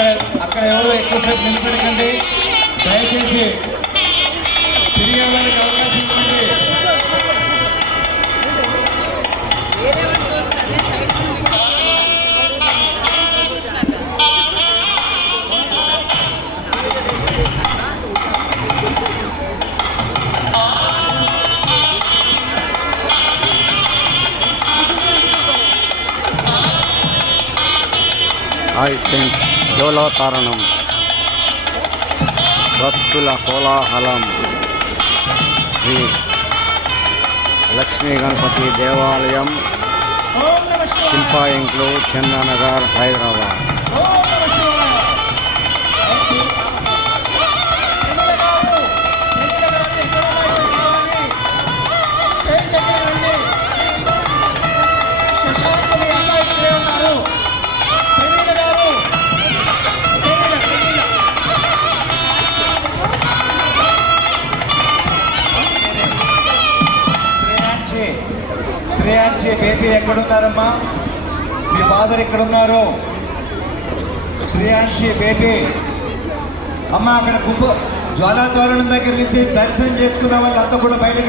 అక్కడ అక్కడ ఎవరు ఎక్కువసేపు నిలబెట్టకండి దయచేసి తిరిగే వాళ్ళకి అవకాశం ఇవ్వండి. వేరేవాడు చూస్తానే సైడ్ భక్తుల కోలాహలం. శ్రీ లక్ష్మీ గణపతి దేవాలయం. శిల్పా ఇంట్లో చందానగర్ హైదరాబాద్. శ్రేయాన్షి బేబీ ఎక్కడున్నారమ్మా? మీ ఫాదర్ ఎక్కడున్నారు? శ్రేయాన్షి బేబీ. అమ్మ అక్కడ గుంపు జ్వాలాతోరణం దగ్గర నుంచి దర్శనం చేసుకున్న వాళ్ళంతా కూడా బయటకు